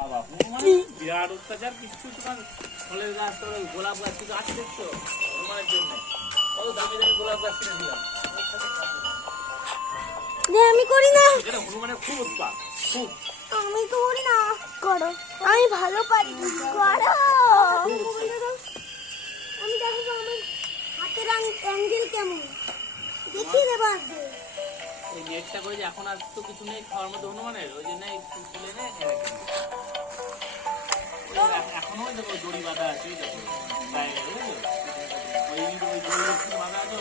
বিরাট অত্যাচার কিছু তোমার ফলের গাছ গোলাপ গাছ কিছু আছে দেখছো হনুমানের জন্য কত দামি দামি গোলাপ গাছ কিনে দিলাম আমি করি না হনুমানের খুব উৎপাত খুব আমি করি না করো আমি ভালো পারি করো আমি দেখো আমার হাতের অ্যাঙ্গেল কেমন দেখিয়ে দেবো আগে এই নেটটা করে যে এখন আর তো কিছু নেই খাওয়ার মধ্যে হনুমানের ওই জন্য একটু তুলে নে এখনো দেখো দড়ি বাঁধা আছে দেখো গায়ে বুঝলো ওই দড়ি বাঁধা আছে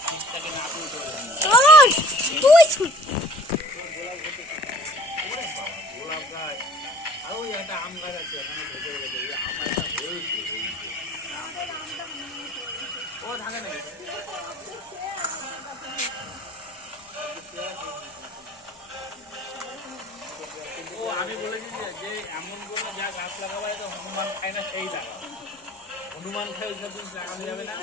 জিনিসটাকে না তুলতে পারবে তুই গোলাপ গাছ আর ওই একটা আম গাছ আছে এখানে ভেতরে গেছে ওই আম একটা হয়েছে ও থাকে না ও আমি বলেছি যে এমন কোনো যা গাছ লাগাবো তো হনুমান খায় না সেই লাগাবো হনুমান খায় ওইসব জিনিস লাগানো যাবে না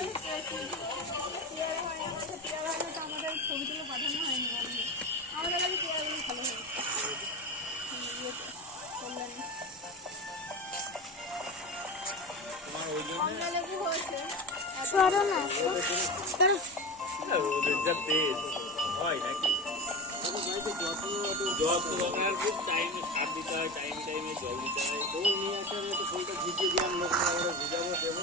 তোমার ওই জন্য ওদের যা তেজ হয় নাকি জল তো দরকার খুব টাইমে সার দিতে হয় টাইমে জল দিতে হয় নিয়ে আসার ফুলটা ভিজিয়ে দিয়ে আমি ভিজাবো দেবো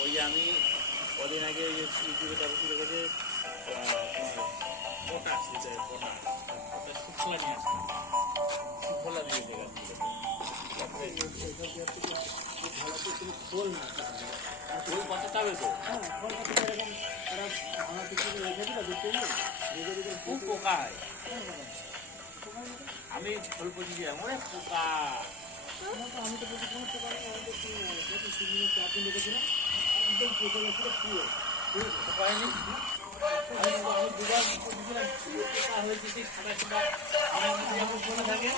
ওই যে আমি কদিন আগে ইউটিউবে শুরু করেছে পটাশ দিতে হয় পটাশ শুকলা নিয়ে আসে শুকলা দিয়ে দেবে খোল না খোল কত খাবে তো খুব পোকা হয় আমি খোল পচি দিলাম ওরে পোকা আমি তো থাকে